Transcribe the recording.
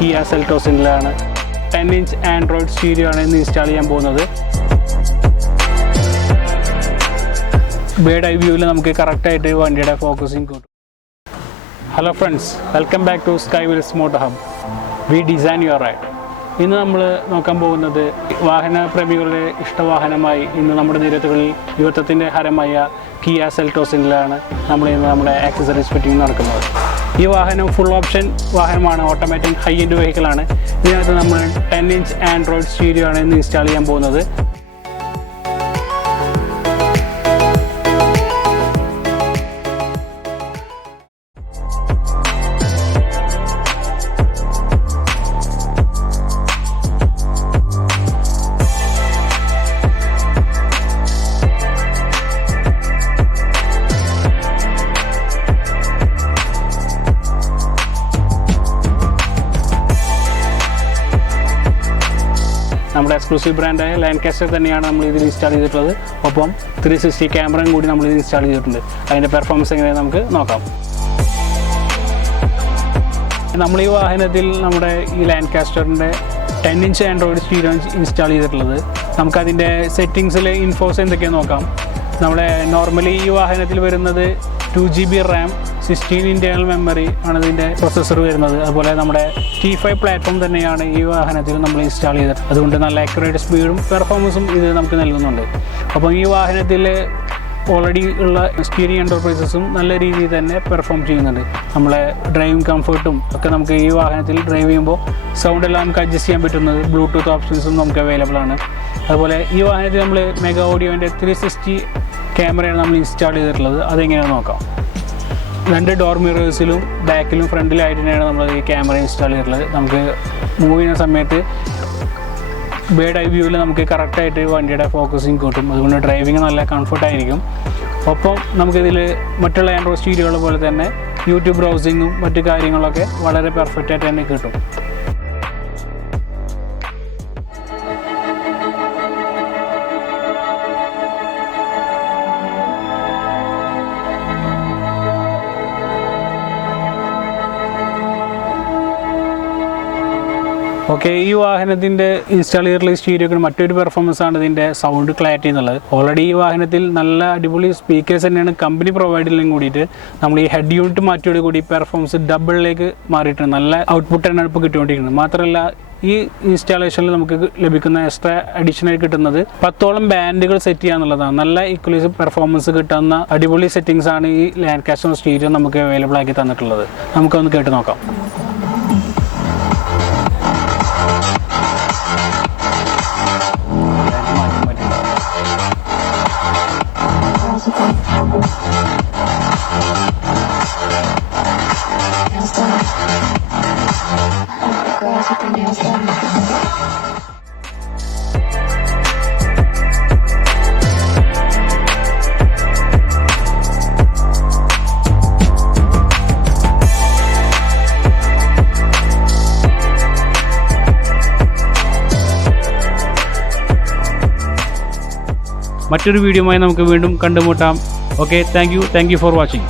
Kia seltos 10-inch Android stereo ആണ് ഇന്ന് install ചെയ്യാൻ പോകുന്നത്. ബേർഡ് ഐ വ്യൂവിൽ നമുക്ക് കറക്റ്റായിട്ട് വണ്ടിയുടെ ഫോക്കസിങ് കിട്ടും. Hello friends, welcome back to Skywheelz MOTOHUB. We design your ride. ഇന്ന് നമ്മൾ നോക്കാൻ പോകുന്നത് വാഹന പ്രേമികളുടെ ഇഷ്ടവാഹനമായി ഇന്ന് നമ്മുടെ നിരത്തുകളിൽ യുവത്വത്തിൻ്റെ ഹരമായ Kia seltos നമ്മൾ ഇന്ന് നമ്മുടെ ആക്സസറീസ് ഫിറ്റിംഗ് നടക്കുന്നത്. ഈ വാഹനം ഫുൾ ഓപ്ഷൻ വാഹനമാണ്, ഓട്ടോമാറ്റിക് ഹൈ എൻഡ് വെഹിക്കിളാണ്. ഇതിനകത്ത് നമ്മൾ 10-inch ആൻഡ്രോയിഡ് സ്റ്റീരിയോ ആണ് ഇന്ന് ഇൻസ്റ്റാൾ ചെയ്യാൻ പോകുന്നത്. നമ്മുടെ എക്സ്ക്ലൂസീവ് ബ്രാൻഡായ lancaster തന്നെയാണ് നമ്മൾ ഇതിൽ ഇൻസ്റ്റാൾ ചെയ്തിട്ടുള്ളത്. ഒപ്പം 360 ക്യാമറയും കൂടി നമ്മൾ ഇത് ഇൻസ്റ്റാൾ ചെയ്തിട്ടുണ്ട്. അതിൻ്റെ പെർഫോമൻസ് എങ്ങനെ നമുക്ക് നോക്കാം. നമ്മൾ ഈ വാഹനത്തിൽ നമ്മുടെ ഈ lancasterൻ്റെ 10-inch ആൻഡ്രോയിഡ് സ്റ്റീരിയോ ഇൻസ്റ്റാൾ ചെയ്തിട്ടുള്ളത്. നമുക്കതിൻ്റെ സെറ്റിങ്സിൽ ഇൻഫോസ് എന്തൊക്കെയാണ് നോക്കാം. നമ്മുടെ നോർമലി ഈ വാഹനത്തിൽ വരുന്നത് 2GB RAM, 16 ഇൻറ്റേർണൽ മെമ്മറി ആണ് ഇതിൻ്റെ പ്രൊസസ്സർ വരുന്നത്. അതുപോലെ നമ്മുടെ T5 പ്ലാറ്റ്ഫോം തന്നെയാണ് ഈ വാഹനത്തിൽ നമ്മൾ ഇൻസ്റ്റാൾ ചെയ്തത്. അതുകൊണ്ട് നല്ല ആക്യുറേറ്റ് സ്പീഡും പെർഫോമൻസും ഇത് നമുക്ക് നൽകുന്നുണ്ട്. അപ്പോൾ ഈ വാഹനത്തിൽ ഓൾറെഡി ഉള്ള സ്റ്റീരിംഗ് എൻ്റർപ്രൈസസും നല്ല രീതിയിൽ തന്നെ പെർഫോം ചെയ്യുന്നുണ്ട്. നമ്മളെ ഡ്രൈവിംഗ് കംഫർട്ടും ഒക്കെ നമുക്ക് ഈ വാഹനത്തിൽ ഡ്രൈവ് ചെയ്യുമ്പോൾ സൗണ്ട് എല്ലാം നമുക്ക് അഡ്ജസ്റ്റ് ചെയ്യാൻ പറ്റുന്നത്. ബ്ലൂടൂത്ത് ഓപ്ഷൻസും നമുക്ക് അവൈലബിൾ ആണ്. അതുപോലെ ഈ വാഹനത്തിൽ നമ്മൾ മെഗാ ഓഡിയോൻ്റെ 360 ക്യാമറയാണ് നമ്മൾ ഇൻസ്റ്റാൾ ചെയ്തിട്ടുള്ളത്. അതെങ്ങനെയാണെന്ന് നോക്കാം. 2 ഡോർ മിറേഴ്സിലും ബാക്കിലും ഫ്രണ്ടിലായിട്ട് തന്നെയാണ് നമ്മൾ ഈ ക്യാമറ ഇൻസ്റ്റാൾ ചെയ്തിട്ടുള്ളത്. നമുക്ക് മൂവ് ചെയ്യുന്ന സമയത്ത് ബേർഡ് ഐ വ്യൂവിൽ നമുക്ക് കറക്റ്റായിട്ട് വണ്ടിയുടെ ഫോക്കസിങ് കിട്ടും. അതുകൊണ്ട് ഡ്രൈവിങ് നല്ല കംഫർട്ടായിരിക്കും. ഒപ്പം നമുക്കിതിൽ മറ്റുള്ള ആൻഡ്രോയിഡ് സ്റ്റീരിയോകളെ പോലെ തന്നെ യൂട്യൂബ് ബ്രൗസിങ്ങും മറ്റു കാര്യങ്ങളൊക്കെ വളരെ പെർഫെക്റ്റായിട്ട് തന്നെ കിട്ടും. ഓക്കെ, ഈ വാഹനത്തിൻ്റെ ഇൻസ്റ്റാൾ ചെയ്തിട്ടുള്ള സ്റ്റീരിയോക്ക് മറ്റൊരു പെർഫോമൻസ് ആണ് ഇതിൻ്റെ സൗണ്ട് ക്ലാരിറ്റി എന്നുള്ളത്. ഓൾറെഡി ഈ വാഹനത്തിൽ നല്ല അടിപൊളി സ്പീക്കേഴ്സ് തന്നെയാണ് കമ്പനി പ്രൊവൈഡ് ചെയ്യുന്നതും കൂടിയിട്ട് നമ്മൾ ഈ ഹെഡ് യൂണിറ്റ് മാറ്റിയോട് കൂടി പെർഫോമൻസ് ഡബിളിലേക്ക് മാറിയിട്ടുണ്ട്. നല്ല ഔട്ട്പുട്ട് തന്നെയാണ് ഇപ്പോൾ കിട്ടുകൊണ്ടിരിക്കുന്നത്. മാത്രമല്ല ഈ ഇൻസ്റ്റാളേഷനിൽ നമുക്ക് ലഭിക്കുന്ന എക്സ്ട്രാ അഡീഷണൽ കിട്ടുന്നത് 10ഓളം ബാൻഡുകൾ സെറ്റ് ചെയ്യാന്നുള്ളതാണ്. നല്ല ഈക്വലൈസ് പെർഫോമൻസ് കിട്ടുന്ന അടിപൊളി സെറ്റിങ്സ് ആണ് ഈ lancaster സ്റ്റീരിയോ നമുക്ക് അവൈലബിൾ ആക്കി തന്നിട്ടുള്ളത്. നമുക്കൊന്ന് കേട്ട് നോക്കാം. മറ്റൊരു വീഡിയോയുമായി നമുക്ക് വീണ്ടും കണ്ടുമുട്ടാം. Okay, thank you for watching.